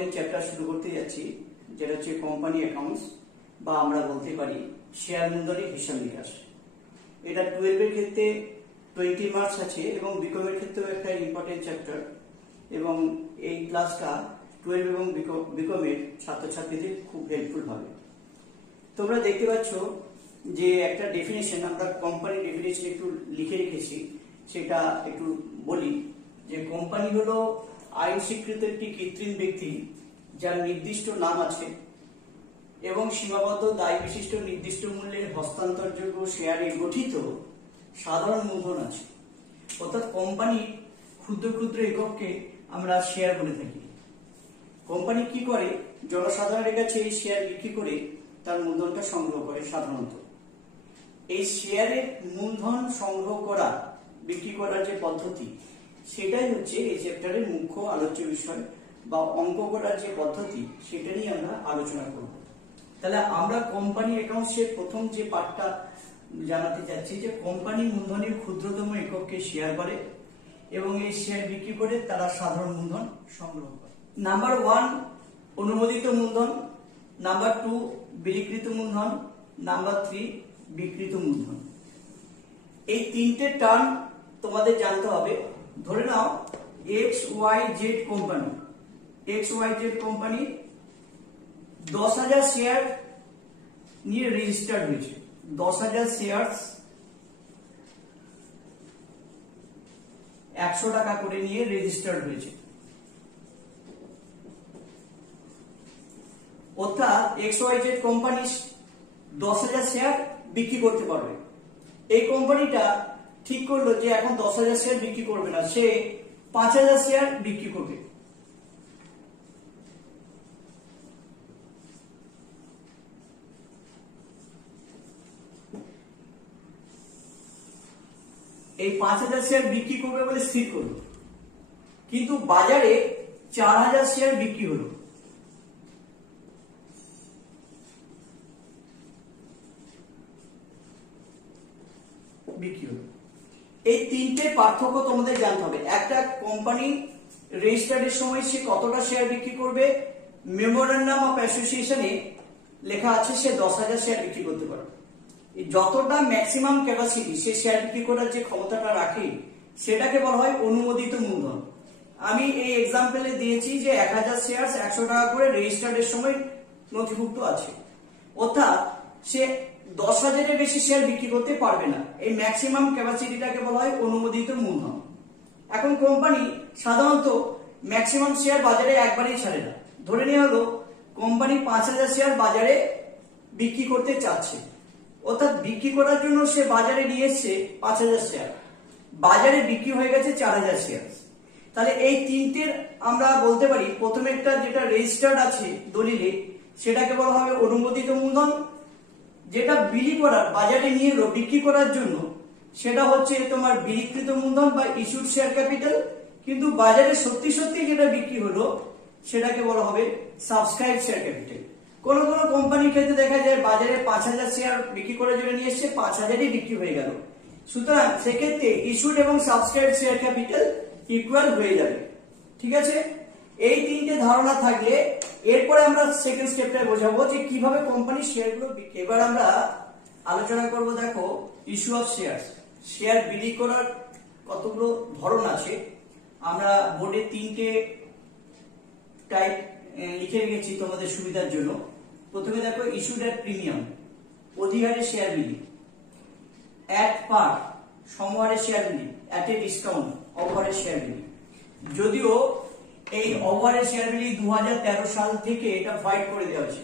Important chapter শুরু করতে যাচ্ছি, যেটা হচ্ছে কোম্পানি অ্যাকাউন্টস বা আমরা বলতে পারি শেয়ার মূলধনের হিসাব নিকাশ। এটা 12 এর ক্ষেত্রে 20 মার্কস আছে এবং বিকম এর ক্ষেত্রেও একটা ইম্পর্টেন্ট চ্যাপ্টার, এবং এই ক্লাসটা 12 এবং বিকম এর ছাত্রছাত্রীদের খুব হেল্পফুল হবে। তোমরা দেখতে পাচ্ছ যে একটা ডেফিনেশন, আমরা কোম্পানি ডেফিনেশন একটু লিখে রেখেছি, সেটা একটু বলি। যে কোম্পানি হলো আইন স্বীকৃত একটি কৃত্রিম ব্যক্তি যার নির্দিষ্ট নাম আছে এবং সীমাবদ্ধ দায় বিশিষ্ট নির্দিষ্ট মূল্যের হস্তান্তরযোগ্য শেয়ারে গঠিত সাধারণ মূলধন আছে। অর্থাৎ কোম্পানির ক্ষুদ্র ক্ষুদ্র একককে আমরা শেয়ার বলে থাকি। কোম্পানি কি করে? জনসাধারণের কাছে এই শেয়ার বিক্রি করে তার মূলধনটা সংগ্রহ করে। সাধারণত এই শেয়ারের মূলধন সংগ্রহ করা, বিক্রি করার যে পদ্ধতি, সেটাই হচ্ছে এই চ্যাপ্টারের মুখ্য আলোচ্য বিষয়, বা অঙ্ক করার যে পদ্ধতি সেটা নিয়ে আমরা আলোচনা করব। তাহলে আমরা কোম্পানি অ্যাকাউন্টসের প্রথম যে পার্টটা জানাতে চাচ্ছি, যে কোম্পানি মূলধনের ক্ষুদ্রতম একককে শেয়ার করে এবং এই শেয়ার বিক্রি করে তারা সাধারণ মূলধন সংগ্রহ করে। নাম্বার 1 অনুমোদিত মূলধন, নাম্বার 2 বিক্রিত মূলধন, নাম্বার 3 বিক্রিত মূলধন। এই তিনটে টার্ম তোমাদের জানতে হবে। ধরে নাও XYZ company, XYZ company 10,000 share নিয়ে রেজিস্টার্ড হয়েছে। 10,000 শেয়ার 100 টাকা করে নিয়ে রেজিস্টার্ড হয়েছে। অর্থাৎ XYZ কোম্পানি 10,000 শেয়ার বিক্রি করতে পারবে। এই কোম্পানিটা ঠিক করলো যে এখন 10,000 শেয়ার বিক্রি করবে না, সে 5,000 শেয়ার বিক্রি করবে। এই 5,000 শেয়ার বিক্রি করবে বলে স্থির করলো, কিন্তু বাজারে 4,000 শেয়ার বিক্রি হলো। এই তিনটে পার্থক্য তোমাদের জানতে হবে। একটা কোম্পানি রেজিস্টার্ডের সময় সে কতটা শেয়ার বিক্রি করবে, মেমোরেন্ডাম অফ অ্যাসোসিয়েশনে লেখা আছে সে 10,000 শেয়ার বিক্রি করতে পারবে। যতটা ম্যাক্সিমাম ক্যাপাসিটি সে শেয়ার বিক্রি করার যে ক্ষমতাটা রাখে, সেটাকে বলা হয় অনুমোদিত মূলধন। আমি এই এক্সাম্পলে দিয়েছি যে 1,000 শেয়ার 100 টাকা করে রেজিস্টার্ডের সময় নথিভুক্ত আছে। অর্থাৎ সে 10,000-এর বেশি শেয়ার বিক্রি করতে পারবে না। এই ম্যাক্সিমাম ক্যাপাসিটিটাকে বলা হয় অনুমোদিত মূলধন। এখন কোম্পানি সাধারণত ম্যাক্সিমাম শেয়ার বাজারে একবারেই ছাড়ে না। ধরে নেওয়া হলো কোম্পানি 5,000 শেয়ার বাজারে বিক্রি করতে চাচ্ছে, অর্থাৎ বিক্রি করার জন্য সে বাজারে নিয়ে এসছে 5,000 শেয়ার, বাজারে বিক্রি হয়ে গেছে 4,000 শেয়ার। তাহলে এই তিনটের আমরা বলতে পারি, প্রথম একটা যেটা রেজিস্টার্ড আছে দলিলে, সেটাকে বলা হবে অনুমোদিত মূলধন। যেটা বিলি করার, বাজারে নিয়ে এলো বিক্রি করার জন্য, সেটা হচ্ছে তোমার বিক্রিত মূলধন বা ইস্যুড শেয়ার ক্যাপিটাল। কিন্তু বাজারে সত্যি সত্যি যেটা বিক্রি হলো সেটাকে বলা হবে সাবস্ক্রাইব শেয়ার ক্যাপিটাল। কোন কোন কোম্পানির ক্ষেত্রে দেখা যায় বাজারে 5,000 শেয়ার বিক্রি করার জন্য নিয়ে এসছে, 5,000-ই বিক্রি হয়ে গেল। সুতরাং সেক্ষেত্রে ইস্যুড এবং সাবস্ক্রাইব শেয়ার ক্যাপিটাল ইকুয়াল হয়ে যাবে। ঠিক আছে? এই তিনটে ধারণা থাকলে এরপরে আমরা সেকেন্ড স্টেপটা বোঝাবো যে কিভাবে কোম্পানি শেয়ারগুলো বিক্রি। এবার আমরা আলোচনা করব, দেখো ইস্যু অফ শেয়ার। শেয়ার বিলি করার কতগুলো ধরন আছে। আমরা বোর্ডে 3টে টাইপ লিখে রেখেছি তোমাদের সুবিধার জন্য। প্রথমে দেখো ইস্যুড এট প্রিমিয়াম, অধিহারে শেয়ার বিলি; এট পার, সমহারে শেয়ার বিলি; এট এ ডিসকাউন্ট, অফারে শেয়ার বিলি। যদিও এই ওভারের শেয়ার বিলি 2013 সাল থেকে এটা ভয়েড করে দেওয়া হয়েছে,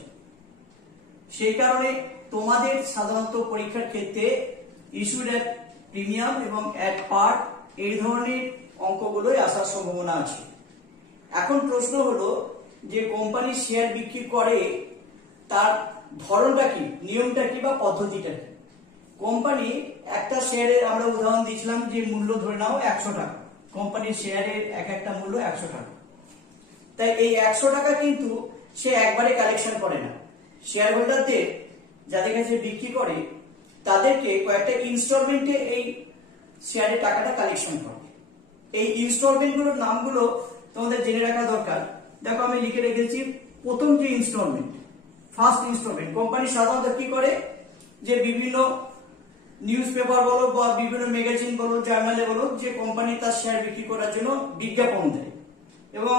সেই কারণে তোমাদের সাধারণত পরীক্ষার ক্ষেত্রে ইস্যুড এট প্রিমিয়াম এবং এট পার এই ধরনের অঙ্কগুলোই আসার সম্ভাবনা আছে। এখন প্রশ্ন হলো যে কোম্পানি শেয়ার বিক্রি করে তার ধরনটা কি, নিয়মটা কি বা পদ্ধতিটা কি। কোম্পানি একটা শেয়ারের আমরা উদাহরণ দিয়েছিলাম যে মূল্য ধরে নাও 100 টাকা, কোম্পানির শেয়ারের এক একটা মূল্য 100 টাকা। তাই এই 100 টাকা কিন্তু সে একবারে কালেকশন করে না। শেয়ার হোল্ডারদের যাদের কাছে বিক্রি করে তাদেরকে কয়েকটা ইনস্টলমেন্টে এই শেয়ারের টাকাটা কালেকশন করে। এই ইনস্টলমেন্ট গুলোর নামগুলো তোমাদের জেনে রাখা দরকার। দেখো আমি লিখে রেখেছি প্রথম যে ইনস্টলমেন্ট, ফার্স্ট ইনস্টলমেন্ট। কোম্পানি সাধারণত কি করে, যে বিভিন্ন নিউজ পেপার বলো বা বিভিন্ন ম্যাগাজিন বলো, জার্নালে বলো, যে কোম্পানি তার শেয়ার বিক্রি করার জন্য বিজ্ঞাপন দেয় এবং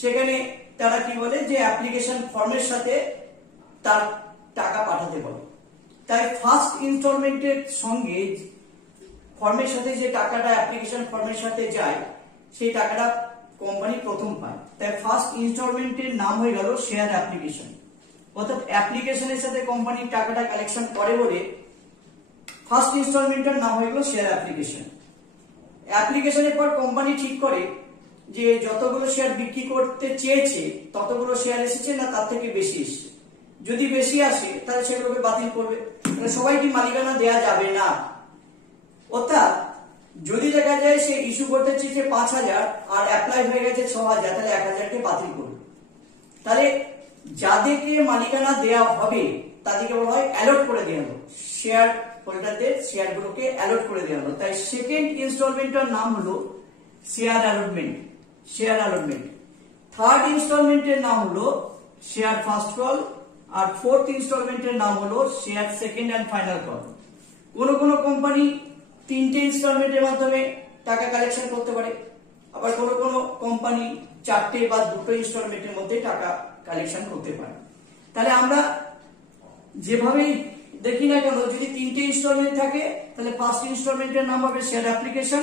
সেখানে তারা কি বলে যে অ্যাপ্লিকেশন ফর্মের সাথে তার টাকা পাঠাতে বলে। তাই ফার্স্ট ইনস্টলমেন্টের সঙ্গে ফর্মের সাথে যে টাকাটা অ্যাপ্লিকেশন ফর্মের সাথে যায়, সেই টাকাটা কোম্পানি প্রথম পায়। তাই ফার্স্ট ইনস্টলমেন্টের নাম হয়ে গেল শেয়ার অ্যাপ্লিকেশন। অর্থাৎ অ্যাপ্লিকেশনের সাথে কোম্পানি টাকাটা কালেকশন করে বলে ফার্স্ট ইনস্টলমেন্টের নাম হয়ে গেল শেয়ার অ্যাপ্লিকেশন। অ্যাপ্লিকেশনের পর কোম্পানি ঠিক করে যে যতগুলো শেয়ার বিক্রি করতে চেয়েছে ততগুলো শেয়ার এসেছে না তার থেকে বেশি এসেছে। যদি বেশি আসে তাহলে সেগুলোকে বাতিল করবে। তাহলে সবাইকে মালিকানা দেওয়া যাবে না। অর্থাৎ যদি দেখা যায় সে ইস্যু করতে চেয়েছে 5,000 আর অ্যাপ্লাই হয়ে গেছে 6,000, তাহলে 1,000কে বাতিল করবে। তাহলে যাদেরকে মালিকানা দেওয়া হবে তাদেরকে বলা হয় অ্যালট করে দেওয়া হলো, শেয়ার হোল্ডারদের শেয়ারগুলোকে অ্যালট করে দেওয়া হলো। তাই সেকেন্ড ইনস্টলমেন্টের নাম হলো share allotment, share allotment. Third ইনস্টলমেন্টের নাম হলো শেয়ার ফার্স্ট কল, আর ফোর্থ ইনস্টলমেন্টের নাম হলো share second and final call. কোন কোন কোম্পানি 3টে ইনস্টলমেন্টের মাধ্যমে টাকা কালেকশন করতে পারে, আবার কোন কোন কোম্পানি 4টে বা 2টো ইনস্টলমেন্টের মধ্যে টাকা কালেকশন করতে পারে। তাহলে আমরা যেভাবেই দেখি না কেন, যদি 3টে ইনস্টলমেন্ট থাকে তাহলে ফার্স্ট ইনস্টলমেন্টের নাম হবে শেয়ার অ্যাপ্লিকেশন,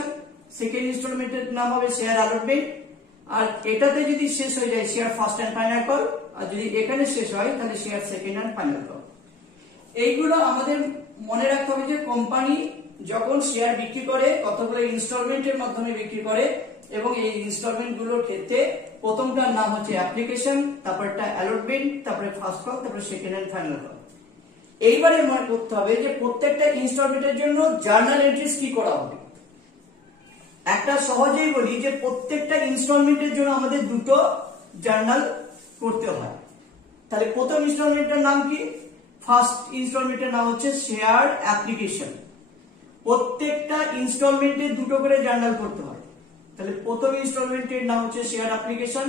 সেকেন্ড ইনস্টলমেন্টের নাম হবে শেয়ার অ্যালটমেন্ট, আর এটাতে যদি শেষ হয়ে যায় share first and final call, আর যদি এখানে শেষ হয় তাহলে share second and final call. এইগুলো আমাদের মনে রাখতে হবে যে কোম্পানি যখন শেয়ার বিক্রি করে কতগুলো ইনস্টলমেন্টের মাধ্যমে বিক্রি করে, এবং এই ইনস্টলমেন্ট গুলোর ক্ষেত্রে প্রথমটার নাম হচ্ছে অ্যাপ্লিকেশন, তারপরটা অ্যালটমেন্ট, তারপরে ফার্স্ট কল, তারপরে সেকেন্ড এন্ড ফাইনাল কল। এইবারে মনে করতে হবে যে প্রত্যেকটা ইনস্টলমেন্টের জন্য জার্নাল এন্ট্রিজ কি করা হবে। একটা সহজেই বলি যে প্রত্যেকটা ইনস্টলমেন্টের জন্য আমাদের 2টো জার্নাল করতে হয়। তাহলে প্রথম ইনস্টলমেন্টের নাম কি, ফার্স্ট ইনস্টলমেন্টের নাম হচ্ছে শেয়ার অ্যাপ্লিকেশন। প্রত্যেকটা ইনস্টলমেন্টে 2টো করে জার্নাল করতে হয়। তাহলে প্রথম ইনস্টলমেন্টের নাম হচ্ছে শেয়ার অ্যাপ্লিকেশন,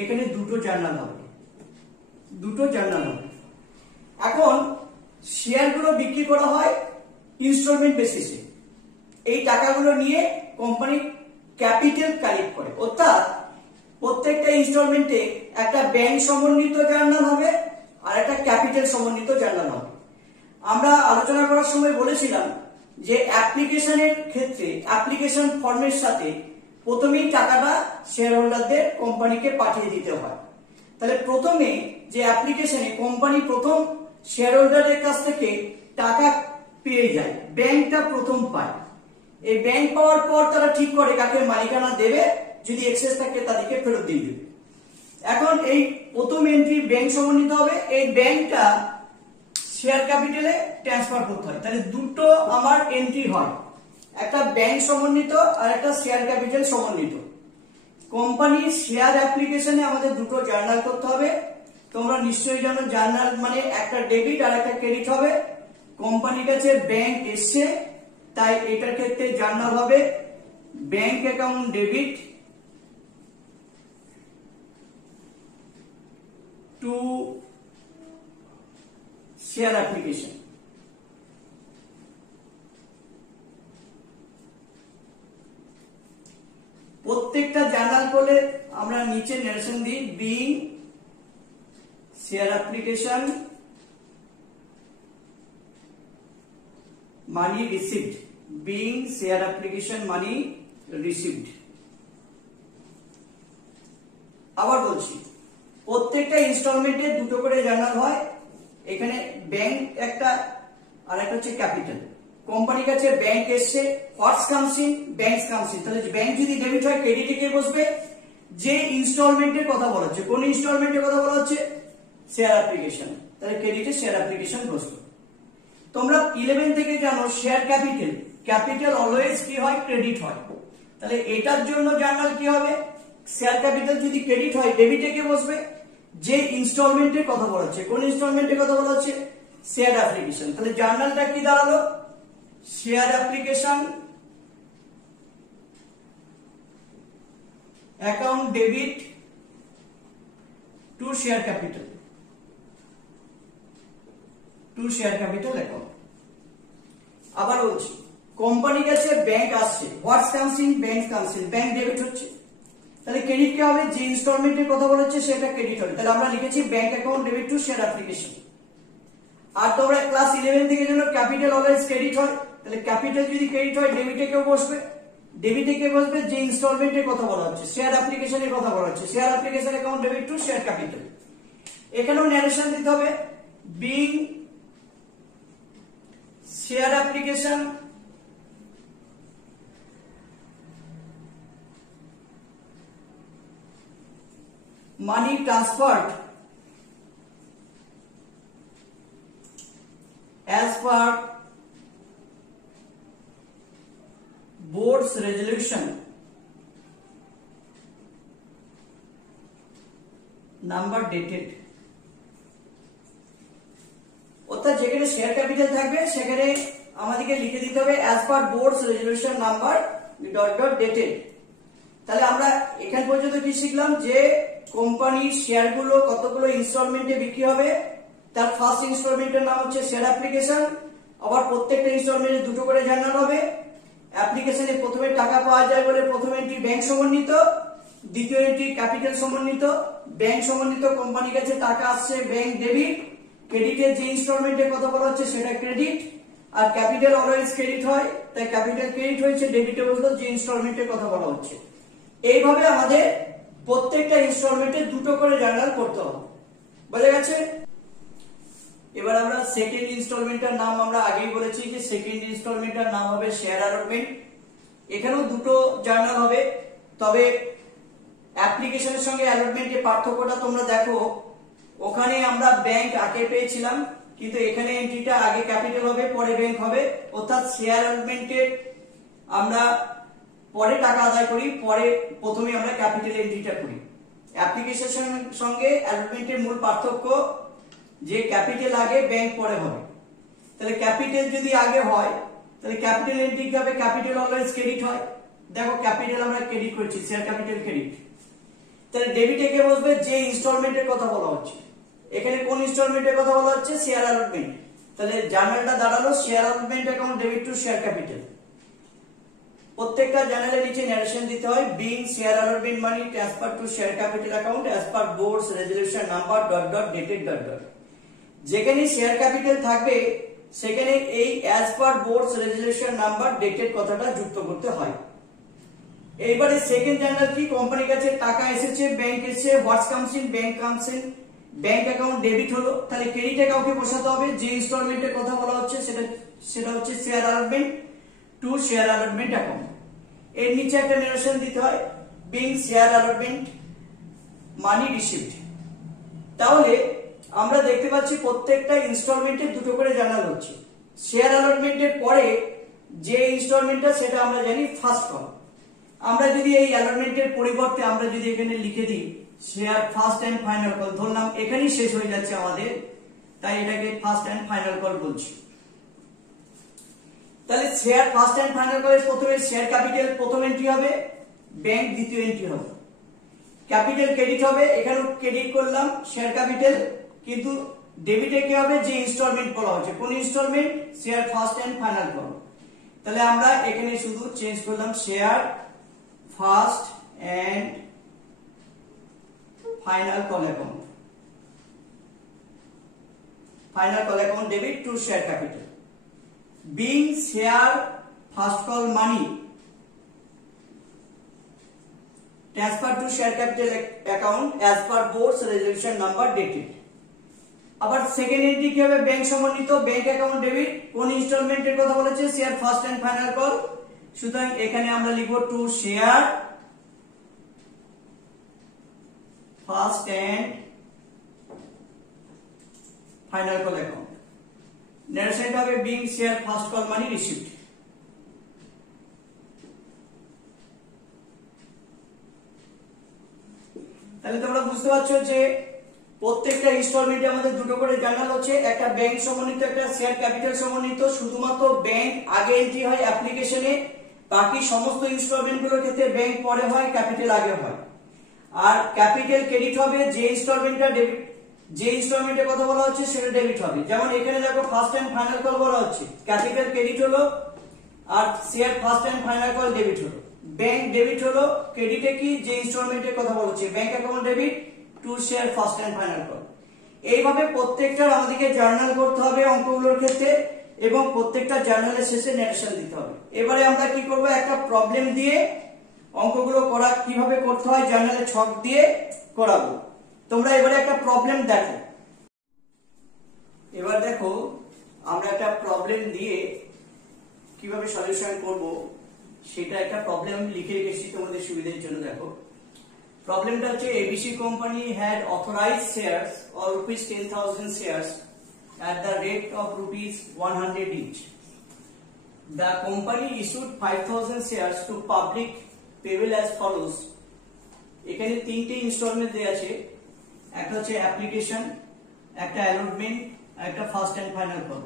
এখানে 2টো জার্নাল হবে, 2টো জার্নাল হবে। এখন শেয়ারগুলো বিক্রি করা হয় ইনস্টলমেন্ট বেসিসে। এই টাকাগুলো নিয়ে কোম্পানি ক্যাপিটাল কালেক্ট করে, অর্থাৎ প্রত্যেকটা ইনস্টলমেন্টে একটা ব্যাংক সমন্বিত জার্নাল হবে আর একটা ক্যাপিটাল সমন্বিত জার্নাল হবে। আমরা আলোচনা করার সময় বলেছিলাম যে অ্যাপ্লিকেশনের ক্ষেত্রে অ্যাপ্লিকেশন ফর্মের সাথে প্রথমেই টাকাটা শেয়ার হোল্ডারদের কোম্পানিকে পাঠিয়ে দিতে হয়। তাহলে প্রথমে যে অ্যাপ্লিকেশনে কোম্পানি প্রথম শেয়ার হোল্ডারের কাছ থেকে টাকা পেয়ে যায়, ব্যাংকটা প্রথম পায়। এই ব্যাংক পাওয়ার পর তারা ঠিক করে কাকে মালিকানা দেবে, যদি এক্সেস থাকে তাদেরকে ফেরত দিয়ে দেবে। এখন এই প্রথম এন্ট্রি ব্যাংক সমন্বিত হবে, এই ব্যাংকটা শেয়ার ক্যাপিটালে ট্রান্সফার করতে হয়। তাহলে 2টো আমার এন্ট্রি হয়, একটা ব্যাংক সমন্বিত আর একটা শেয়ার ক্যাপিটাল সমন্বিত। কোম্পানির শেয়ার অ্যাপ্লিকেশনে আমাদের 2টো জার্নাল করতে হবে। তোমরা নিশ্চয়ই জানো জার্নাল মানে একটা ডেবিট আর একটা ক্রেডিট হবে। কোম্পানির কাছে ব্যাংক এসছে, তাই এটার ক্ষেত্রে জার্নাল হবে bank account debit to share application. প্রত্যেকটা জার্নাল করলে আমরা নিচে নারেশন দিই, being share application money received, being share application money received. আবার বলছি, প্রত্যেকটা ইনস্টলমেন্টে 2টো করে জার্নাল হয়। এখানে ব্যাংক একটা আর একটা হচ্ছে ক্যাপিটাল। কোম্পানির কাছে ব্যাংক এসছে, what's comes in, banks comes in. তাহলে ব্যাংক যদি ডেবিট হয় ক্রেডিটে কে বসবে, যে ইনস্টলমেন্টের কথা বলা হচ্ছে। কোন ইনস্টলমেন্টের কথা বলা হচ্ছে, শেয়ার অ্যাপ্লিকেশন, তাহলে ক্রেডিটে শেয়ার অ্যাপ্লিকেশন বসবে। তোমরা 11 থেকে জানো শেয়ার ক্যাপিটাল, ক্যাপিটাল অলওয়েজ কি হয়, ক্রেডিট হয়। তাহলে এটার জন্য জার্নাল কি হবে, শেয়ার ক্যাপিটাল যদি ক্রেডিট হয় ডেবিটে কে বসবে, যে ইনস্টলমেন্টের কথা বলা হচ্ছে। কোন ইনস্টলমেন্টের কথা বলা হচ্ছে, শেয়ার অ্যাপ্লিকেশন। তাহলে জার্নালটা কি দাঁড়ালো, share application account debit to share capital, to share capital account. আবার বলছি, কোম্পানির কাছে ব্যাংক আসছে, what's comes in bank comes in, bank debit হচ্ছে, তাহলে ক্রেডিট কি হবে? যে ইনস্টলমেন্টের কথা বলা হচ্ছে সেটা ক্রেডিট হবে। তাহলে আমরা লিখেছি bank account debit to share application. আর তোমরা ক্লাস 11 থেকে জানো ক্যাপিটাল অলওয়েজ ক্রেডিট হয়, তাহলে ক্যাপিটাল যদি ক্রেডিট হয় ডেবিটে কেউ বসবে, ডেবিটে কে বসবে? যে ইনস্টলমেন্টের কথা বলা হচ্ছে, শেয়ার অ্যাপ্লিকেশনের কথা বলা হচ্ছে, share application account debit to share capital. এখানেও ন্যারেশন দিতে হবে, being share application money transferred as per board's resolution number dated। অর্থাৎ যেখানে শেয়ার ক্যাপিটাল থাকবে সেখানে আমাদেরকে লিখে দিতে হবে as per board's resolution number dated। তাহলে আমরা এখান পর্যন্ত কি শিখলাম? যে কোম্পানির শেয়ারগুলো কতগুলো ইনস্টলমেন্টে বিক্রি হবে, তার ফার্স্ট ইনস্টলমেন্টের নাম হচ্ছে শেয়ার অ্যাপ্লিকেশন। আবার প্রত্যেকটা ইনস্টলমেন্টে দুটো করে জার্নাল হবে। অ্যাপ্লিকেশনে প্রথমে টাকা পাওয়া যায় বলে প্রথম এন্ট্রি ব্যাংক সমন্বিত, দ্বিতীয় এন্ট্রি ক্যাপিটাল সমন্বিত। ব্যাংক সমন্বিত, কোম্পানির কাছে টাকা আসছে, ব্যাংক ডেবিট। ক্রেডিটের যে ইনস্টলমেন্টের কথা বলা হচ্ছে সেটা ক্রেডিট, আর ক্যাপিটাল অলওয়েজ ক্রেডিট হয়, তাই ক্যাপিটাল ক্রেডিট হয়েছে, ডেবিটে বলতো যে ইনস্টলমেন্টের কথা বলা হচ্ছে। এইভাবে আমাদের প্রত্যেকটা ইনস্টলমেন্টে দুটো করে জার্নাল করতে হবে, বোঝা গেছে? এবার আমরা সেকেন্ড ইনস্টলমেন্টের নাম আমরা আগেই বলেছি যে সেকেন্ড ইনস্টলমেন্টের নাম হবে শেয়ার অ্যালটমেন্ট। এখানেও দুটো জার্নাল হবে, তবে অ্যাপ্লিকেশনের সঙ্গে অ্যালটমেন্টের পার্থক্যটা তোমরা দেখো। ওখানে আমরা ব্যাংক আগে পেয়েছিলাম, কিন্তু এখানে এন্ট্রিটা আগে ক্যাপিটাল হবে পরে ব্যাংক হবে। অর্থাৎ শেয়ার অ্যালটমেন্টের আমরা পরে টাকা আদায় করি, পরে প্রথমে আমরা ক্যাপিটাল এন্ট্রিটা করি। অ্যাপ্লিকেশনের সঙ্গে অ্যালটমেন্টের মূল পার্থক্য যে ক্যাপিটাল আগে ব্যাংক পরে হবে। তাহলে ক্যাপিটাল যদি আগে হয় তাহলে ক্যাপিটাল এন্ট্রি কি হবে? ক্যাপিটাল অলওয়েজ ক্রেডিট হয়। দেখো ক্যাপিটাল আমরা ক্রেডিট করছি, শেয়ার ক্যাপিটাল ক্রেডিট। তাহলে ডেবিটে কে বসবে? যে ইনস্টলমেন্টের কথা বলা হচ্ছে। এখানে কোন ইনস্টলমেন্টের কথা বলা হচ্ছে? Share allotment. তাহলে জার্নালটা দাঁড়ালো share allotment account debit to share capital. প্রত্যেকটা জার্নালের নিচে ন্যারেশন দিতে হয়, being share allotment money transfer to share capital account as per board's resolution number dated . যেখানে শেয়ার ক্যাপিটাল থাকবে সেখানে এই as per board's resolution number dated কথাটা যুক্ত করতে হয়। এইবারে সেকেন্ড জার্নাল কি? কোম্পানির কাছে টাকা এসেছে, ব্যাংক এসেছে, what's comes in bank comes in, bank account debit হলো। তাহলে ক্রেডিটে কাউকে বসাতে হবে, যে ইনস্টলমেন্টের কথা বলা হচ্ছে সেটা হচ্ছে share allotment to share allotment account. এর নিচে একটা ন্যারেশন দিতে হয়, বিং শেয়ার অ্যালটমেন্ট মানি রিসিভড। তাহলে আমরা দেখতে পাচ্ছি প্রত্যেকটা ইনস্টলমেন্টে দুটো করে জার্নাল হচ্ছে। শেয়ার অ্যালটমেন্টের পরে যে ইনস্টলমেন্টটা সেটা আমরা জানি ফার্স্ট কল। আমরা যদি এই অ্যালটমেন্টের পরিবর্তে আমরা যদি এখানে লিখে দিই share first and final call, ধরলাম এখানেই শেষ হয়ে যাচ্ছে আমাদের, তাই এটাকে ফার্স্ট এন্ড ফাইনাল কল বলছি। তাহলে শেয়ার ফার্স্ট এন্ড ফাইনাল কলের প্রথমে শেয়ার ক্যাপিটাল প্রথম এন্ট্রি হবে, ব্যাংক দ্বিতীয় এন্ট্রি হবে। ক্যাপিটাল ক্রেডিট হবে, এখানেও ক্রেডিট করলাম শেয়ার ক্যাপিটাল, কিন্তু ডেবিটে কি হবে? যে ইনস্টলমেন্ট বলা হচ্ছে। কোন instalment? Share first and final call. তাহলে আমরা এখানে শুধু চেঞ্জ করলাম share first and final call account, final call account debit to share capital. Being share first call money transfer to share capital account as per board's resolution number dated. আবার second entry কি হবে? Bank সমন্বিত, bank account debit. কোন ইনস্টলমেন্টের কথা বলেছে? Share first and final call. সুতরাং এখানে আমরা লিখব to share first and final call account. ন্যারেশনটা হবে being share first call money received. তাহলে তোমরা বুঝতে পারছো যে প্রত্যেকটা ইনস্টলমেন্টে আমাদের দুটো করে জার্নাল হচ্ছে, একটা ব্যাংক সমন্বিত, একটা শেয়ার ক্যাপিটাল সমন্বিত। শুধুমাত্র ব্যাংক আগে এন্ট্রি হয় অ্যাপ্লিকেশনে, বাকি সমস্ত ইনস্টলমেন্ট গুলোর ক্ষেত্রে ব্যাংক পরে হয়, ক্যাপিটাল আগে হয়। আর ক্যাপিটাল ক্রেডিট হবে যে ইনস্টলমেন্টটা ডেবিট, যে ইনস্টলমেন্টের কথা বলা হচ্ছে সেটা ডেবিট হবে। যেমন এখানে দেখো ফার্স্ট এন্ড ফাইনাল কল বলা হচ্ছে, ক্যাপিটাল ক্রেডিট হলো আর share first and final call debit হলো। ব্যাংক ডেবিট হলো, ক্রেডিটে কি যে ইনস্টলমেন্টের কথা বলা হচ্ছে bank account debit to share first and final call. এইভাবে প্রত্যেকটা আমাদেরকে জার্নাল করতে হবে অঙ্কগুলোর ক্ষেত্রে, এবং প্রত্যেকটা জার্নালের শেষে নারেশন দিতে হবে। এবারে আমরা কি করব, একটা প্রবলেম দিয়ে অঙ্কগুলো করা কিভাবে করতে হয় জার্নালে ছক দিয়ে করাবো। তোমরা এবারে একটা প্রবলেম দেখো। এবার দেখো আমরা একটা প্রবলেম দিয়ে কিভাবে সলিউশন করব সেটা একটা প্রবলেম লিখে রেখেছি তোমাদের সুবিধার জন্য। দেখো প্রবলেমটা হচ্ছে ABC company had authorised shares or ₹10,000 shares at the rate of ₹100 each. The company issued 5,000 shares to public payable as follows. এখানে তিনটে ইনস্টলমেন্ট দেয়া আছে, একটা হচ্ছে অ্যাপ্লিকেশন, একটা অ্যালটমেন্ট, একটা ফার্স্ট এন্ড ফাইনাল কল।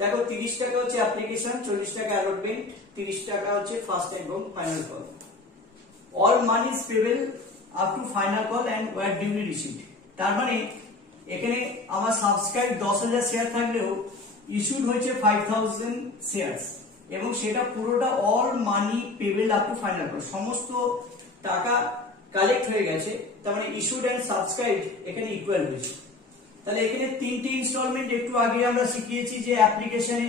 দেখো 30 টাকা হচ্ছে অ্যাপ্লিকেশন, 40 টাকা অ্যালটমেন্ট, 30 টাকা হচ্ছে ফার্স্ট এবং final call. All money is payable up to final call and were duly received. তার মানে এখানে আমার সাবস্ক্রাইব 10,000 শেয়ার থাকলেও ইস্যুড হয়েছে 5,000 শেয়ারস, এবং সেটা পুরোটা all money payable up to final call, সমস্ত টাকা কালেক্ট হয়ে গেছে। তার মানে ইস্যুড এন্ড সাবস্ক্রাইব এখানে ইকুয়াল হয়েছে। তাহলে এখানে তিনটি ইনস্টলমেন্ট একটু আগে আমরা শিখিয়েছি যে অ্যাপ্লিকেশনে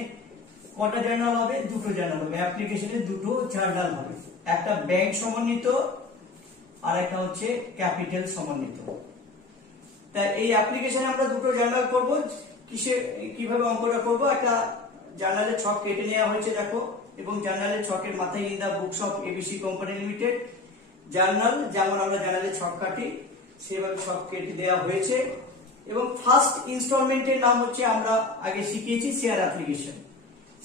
কটা জার্নাল হবে, দুটো জার্নাল হবে। অ্যাপ্লিকেশনে দুটো জার্নাল হবে, একটা ব্যাংক সমন্বিত আর একটা হচ্ছে ক্যাপিটাল সমন্বিত। তাই এই অ্যাপ্লিকেশনে আমরা দুটো জার্নাল করব। কিভাবে অঙ্কটা করব, একটা জার্নালের ছক কেটে নেওয়া হয়েছে দেখো, এবং জার্নালের ছকের মাথায় in the books of ABC company limited journal, যেমন আমরা জার্নালের ছক কাটি সেভাবে ছক কেটে দেওয়া হয়েছে। এবং ফার্স্ট ইনস্টলমেন্টের নাম হচ্ছে আমরা আগে শিখিয়েছি শেয়ার অ্যাপ্লিকেশন।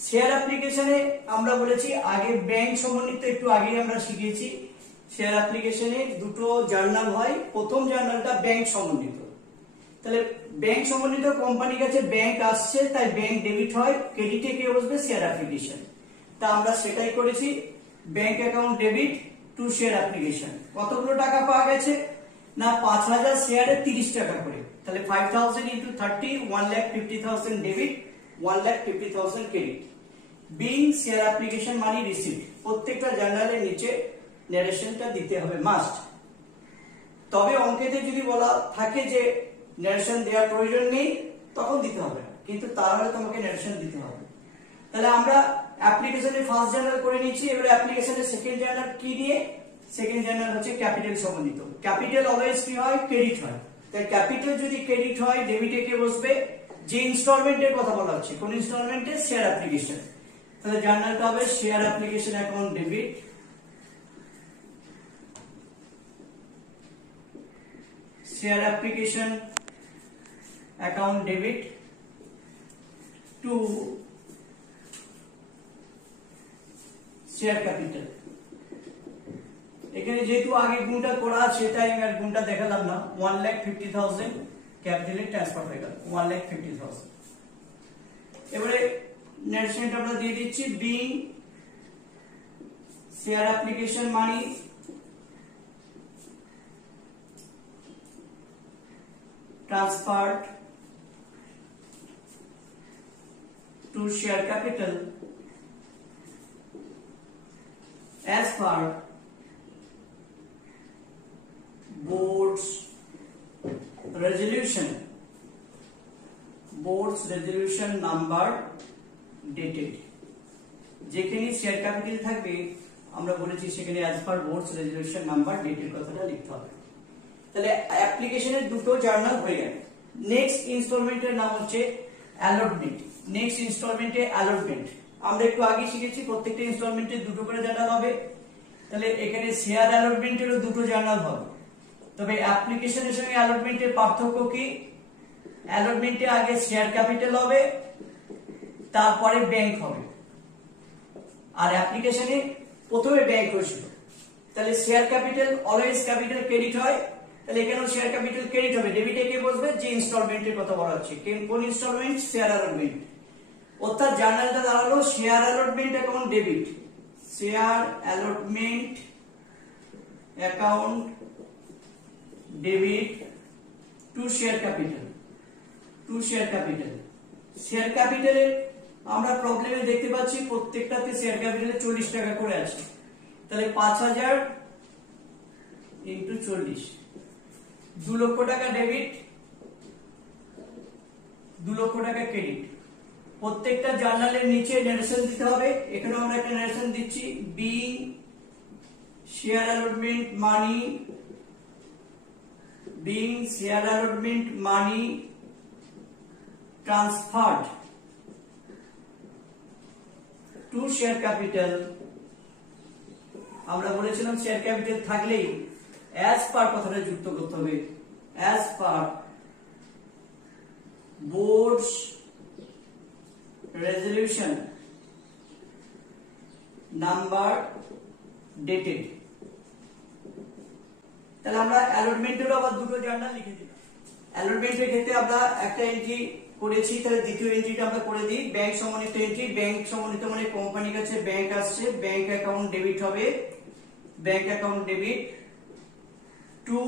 শেয়ার অ্যাপ্লিকেশনে আমরা বলেছি আগে ব্যাংক সমন্বিত, একটু আগে আমরা শিখিয়েছি। শেয়ার অ্যাপ্লিকেশনে দুটো জার্নাল হয়, প্রথম জার্নালটা ব্যাংক সমন্বিত। তাহলে ব্যাংক সমন্বিত কোম্পানির কাছে ব্যাংক আসছে, তাই ব্যাংক ডেবিট হয়, ক্রেডিটে কে বসবে শেয়ার অ্যাপ্লিকেশন। তা আমরা সেটাই করেছি, bank account debit to share application. কতগুলো টাকা পাওয়া গেছে না 5,000 শেয়ারে 30 টাকা করে। তাহলে 5,000 into 30, 1,50,000 debit, 1,50,000 credit. Being share application money received, প্রত্যেকটা জার্নালের নিচে নারেশনটা দিতে হবে মাস্ট। তবে অঙ্কেতে যদি বলা থাকে যে নারেশন দেওয়ার প্রয়োজন নেই তখন দিতে হবে না, কিন্তু তাহলে তোমাকে নারেশন দিতে হবে। তাহলে আমরা অ্যাপ্লিকেশনের ফার্স্ট জার্নাল করে নিচ্ছি। এবারে অ্যাপ্লিকেশনের সেকেন্ড জার্নাল কি নিয়ে, সেকেন্ড জার্নাল হচ্ছে ক্যাপিটাল সমন্বিত। ক্যাপিটাল অলওয়েজ কি হয়, ক্রেডিট হয়। তাই ক্যাপিটাল যদি ক্রেডিট হয় ডেবিটে কে বসবে, যে ইনস্টলমেন্টের কথা বলা হচ্ছে কোন ইনস্টলমেন্টে, শেয়ার অ্যাপ্লিকেশন। তাহলে জার্নালটা হবে share application account debit, share application account debit to share capital. এখানে যেহেতু আগে গুণটা করা আছে তাই আমি আর গুণটা দেখালাম না। 1,50,000 ক্যাপিটালে ট্রান্সফার হয়ে গেল 1,50,000। এবারে নারেশনটা আমরা দিয়ে দিচ্ছি, being share application money transferred to share capital as per board's resolution number dated। যেখানে শেয়ার ক্যাপিটাল থাকবে আমরা বলেছি সেখানে as per board's resolution number dated কথাটা লিখতে হবে। তাহলে অ্যাপ্লিকেশনের দুটো জার্নাল হয়ে গেল। নেক্সট ইনস্টলমেন্টের নাম হচ্ছে অ্যালটমেন্ট। নেক্সট ইনস্টলমেন্টে অ্যালটমেন্ট আমরা একটু আগে শিখেছি, প্রত্যেকটা ইনস্টলমেন্টে দুটো করে জার্নাল হবে। তাহলে এখানে শেয়ার অ্যালটমেন্টেরও দুটো জার্নাল হবে। তবে অ্যাপ্লিকেশনের সঙ্গে অ্যালটমেন্টের পার্থক্য কি, অ্যালটমেন্টে আগে শেয়ার ক্যাপিটাল হবে তারপরে ব্যাংক হবে, আর অ্যাপ্লিকেশনে প্রথমে ব্যাংক হয়েছিল। তাহলে share capital always capital credit হয়, তাহলে এখানেও শেয়ার ক্যাপিটাল ক্রেডিট হবে, ডেবিটে কে বসবে, যে ইনস্টলমেন্টের কথা বলা হচ্ছে। কোন ইনস্টলমেন্ট, শেয়ার অ্যালটমেন্ট। অর্থাৎ জার্নালটা দাঁড়ালো share allotment account debit, share allotment account debit to share capital, to share capital. Share ক্যাপিটালের আমরা প্রবলেমে দেখতে পাচ্ছি প্রত্যেকটাতে শেয়ার ক্যাপিটালে 40 টাকা করে আছে, তাহলে 5000 ইন্টু 40, 2 লক্ষ টাকা ডেবিট, 2 লক্ষ টাকা ক্রেডিট। প্রত্যেকটা জার্নালের নিচে নারেশন দিতে হবে, এখানে আমরা একটা নারেশন দিচ্ছি, being share allotment money, being share allotment money transferred to share capital. আমরা বলেছিলাম শেয়ার ক্যাপিটাল থাকলেই অ্যাজ পার কথাটা যুক্ত করতে হবে, as per board's resolution number dated। তাহলে আমরা অ্যালটমেন্টেরও আবার দুটো জার্নাল লিখে দিলাম। অ্যালটমেন্টের ক্ষেত্রে আমরা একটা এন্ট্রি করেছি, তাহলে দ্বিতীয় এন্ট্রিটা আমরা করে দিই, ব্যাংক সমন্বিত এন্ট্রি। ব্যাংক সমন্বিত মানে কোম্পানির কাছে ব্যাংক আসছে, ব্যাংক অ্যাকাউন্ট ডেবিট হবে, bank account debit to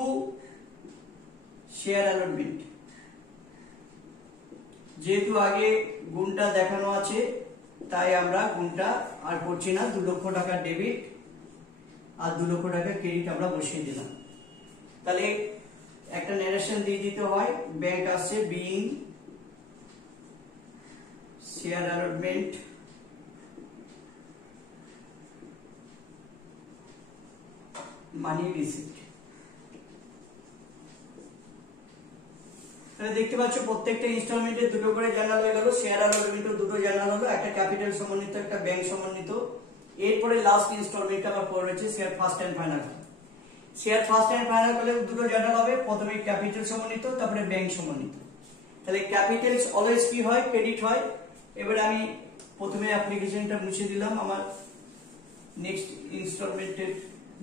share allotment. যেহেতু আগে গুণটা দেখানো আছে তাই আমরা গুণটা আর করছি না, 2 লক্ষ টাকা ডেবিট আর 2 লক্ষ টাকা ক্রেডিট আমরা বসিয়ে দিলাম। তাহলে একটা নারেশন দিয়ে দিতে হয়, ব্যাংক আসছে বিং শেয়ার অ্যালটমেন্ট মানি রিসিপ্ট। তাহলে দেখতে পাচ্ছ প্রত্যেকটা ইনস্টলমেন্টে দুটো করে জার্নাল হয়ে গেল, শেয়ার অ্যালটমেন্টের দুটো জার্নাল হলো, একটা ক্যাপিটাল সমন্বিত একটা ব্যাংক সমন্বিত। এরপরে লাস্ট ইনস্টলমেন্টটা আবার পড়ে রয়েছে share first and final. Share first and final করলে দুটো জার্নাল হবে, প্রথমে ক্যাপিটাল সমন্বিত তারপরে ব্যাংক সমন্বিত। তাহলে ক্যাপিটাল অলওয়েজ কি হয়, ক্রেডিট হয়। এবারে আমি প্রথমে অ্যাপ্লিকেশনটা মুছে দিলাম আমার নেক্সট ইনস্টলমেন্টের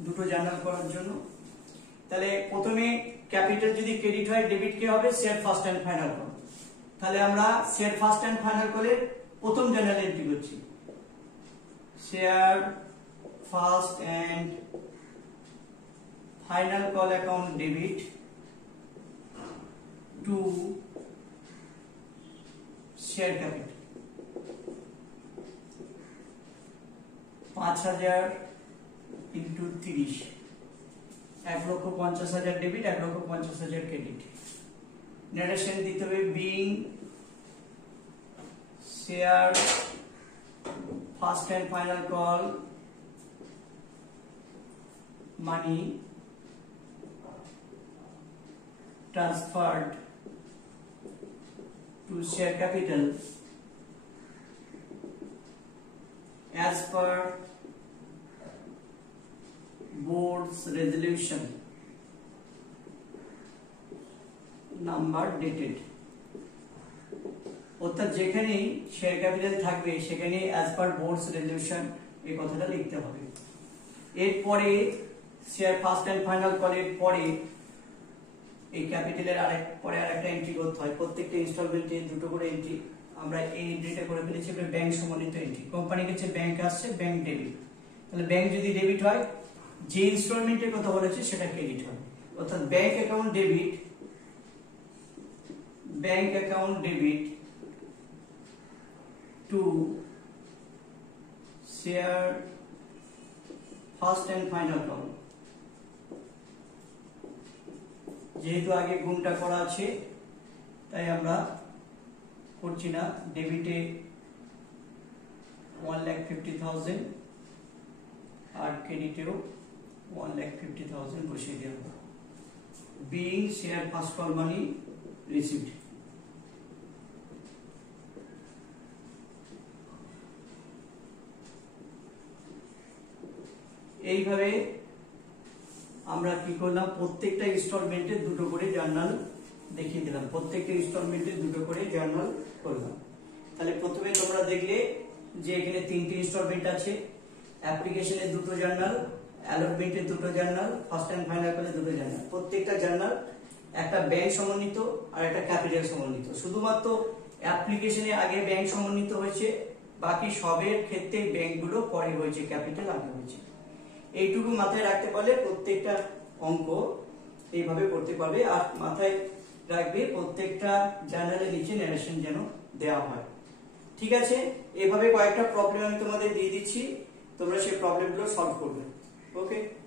দুটো জার্নাল করার জন্য। তাহলে প্রথমে ক্যাপিটাল যদি ক্রেডিট হয়, ডেবিট কে হবে, share first and final call. তাহলে আমরা শেয়ার ফার্স্ট এন্ড ফাইনাল কলের প্রথম জার্নাল এন্ট্রি করছি, share first and final call account debit to share capital 5000 into 30, 1,50,000 debit, 1,50,000 credit. Narration দিতে হবে being share first and final call money transferred to share capital as per board's resolution number dated। অর্থাৎ যেখানেই share capital থাকবে সেখানে as per board's resolution এই কথাটা লিখতে হবে। এরপরে শেয়ার ফার্স্ট এন্ড ফাইনাল কলের পরে এই ক্যাপিটালের পরে আরেকটা এন্ট্রি করতে হয়, প্রত্যেকটা ইনস্টলমেন্টে দুটো করে এন্ট্রি। আমরা এই এন্ট্রিটা করে ফেলেছি, ব্যাংক সমন্বিত এন্ট্রি। কোম্পানির কাছে ব্যাংক আসছে, ব্যাংক ডেবিট। তাহলে ব্যাংক যদি ডেবিট হয়, যে ইনস্টলমেন্টের কথা বলেছে সেটা ক্রেডিট হবে। অর্থাৎ bank account debit, bank account debit to share first and final call. যেহেতু আগে গুণটা করা আছে তাই আমরা করছি না, ডেবিটে 1,50,000 আর ক্রেডিটেও 1,50,000 বসিয়ে দেব। Being share first call money received. এইভাবে আমরা কি করলাম, প্রত্যেকটা ইনস্টলমেন্টে দুটো করে জার্নাল দেখিয়ে দিলাম, প্রত্যেকটা ইনস্টলমেন্টে দুটো করে জার্নাল করলাম। তাহলে প্রথমে তোমরা দেখলে যে এখানে 3টে ইনস্টলমেন্ট আছে, অ্যাপ্লিকেশনের দুটো জার্নাল, অ্যালটমেন্টের দুটো জার্নাল, ফার্স্ট এন্ড ফাইনাল করে দুটো জার্নাল। প্রত্যেকটা জার্নাল একটা ব্যাংক সমন্বিত আর একটা ক্যাপিটাল সমন্বিত। শুধুমাত্র অ্যাপ্লিকেশনে আগে ব্যাংক সমন্বিত হয়েছে, বাকি সবের ক্ষেত্রে ব্যাংকগুলো পরে হয়েছে, ক্যাপিটাল আগে হয়েছে। এইটুকু মাথায় রাখতে পারলে প্রত্যেকটা অঙ্ক এইভাবে করতে পারবে। আর মাথায় রাখবে প্রত্যেকটা জার্নালের নিচে ন্যারেশন যেন দেওয়া হয়। ঠিক আছে, এভাবে কয়েকটা প্রবলেম আমি তোমাদের দিয়ে দিচ্ছি, তোমরা সেই প্রবলেমগুলো সলভ করবে। ওকে।